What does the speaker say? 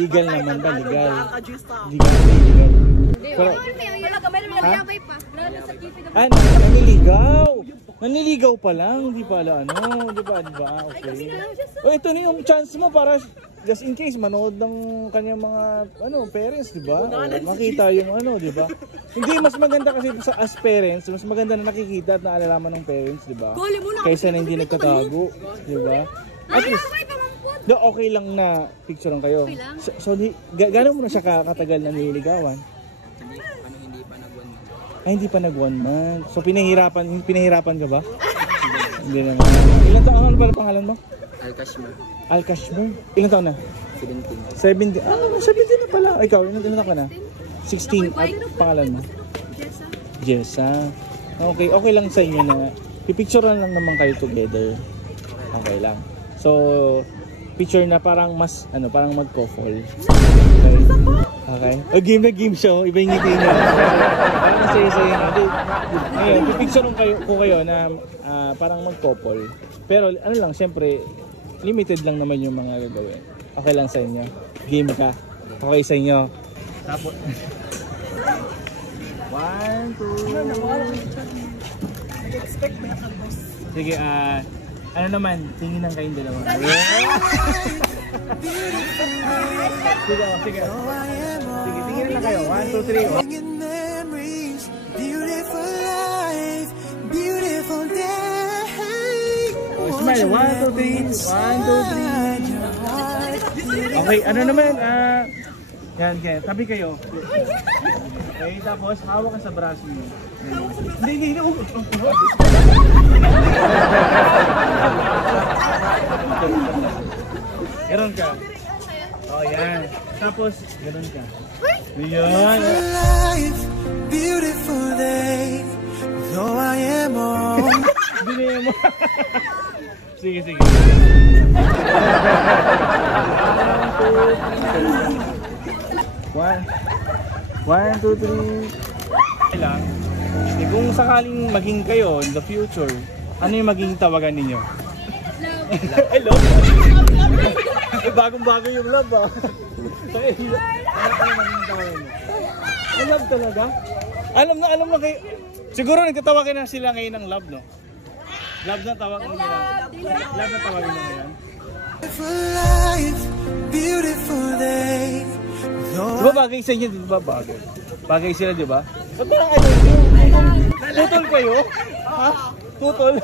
Legal naman ba? Legal. Legal. Pero, naniligaw pa lang, hindi pala ano, di ba? Okay. Oh, ito na yung chance mo para just in case manood ng kanyang mga parents, di ba? Makita yung di ba? Hindi, mas maganda kasi as parents, mas maganda na nakikita at naalalaman ng parents, di ba? Kaysa na hindi nagtatago, di ba? At least, okay lang na picturean kayo. So gano'n mo na siya katagal na nililigawan? Hindi pa nag 1 month. So pinahirapan ka ba? Hindi naman. Ilan taon ano pala pangalan mo? Alcashmer. Ilan taon na? 17. 17 na pala. Ikaw, ilan taon ka na? 16. At pangalan mo? Jessa. Okay lang sa inyo na pipicturean lang naman kayo together. Okay lang. So picture na parang mas parang magko-fall. Okay. Game siya. Iba yung ngiti niya. Parang masaya-saya na. Ngayon, pipicture ko kayo na parang mag-couple. Pero lang, syempre, limited lang naman yung mga gagawin. Okay lang sa inyo. Game ka. Okay sa inyo. Tapos. 1, 2. Sige, ano naman, tingin ng kayong dalawa. Sige, tingin lang kayo. 1, 2, 3. Smile, 1, 2, 3. 1, 2, 3. Okay, ano naman, yan, tabi kayo. Okay, tapos hawak ka sa braso niyo. Hindi. Ganon ka. Oh, yan. Tapos, ganon ka. Yan. Beautiful day, though I am on. Hindi mo. Sige. 1, 2, 3. Lang. Kung sakaling maging kayo in the future, ano yung maging tawagan ninyo? Hello? Bagong-bago yung love ah. Ano maging tawagan nyo? Love talaga? Alam na kayo. Siguro nagtatawagan na sila ngayon ng love, no? Love na tawagin nila. Love na tawagin nila ngayon. Diba bagay sa inyo? Diba bagay? Bagay sila, diba? Ba't parang tutol kayo? Ha? Tutol?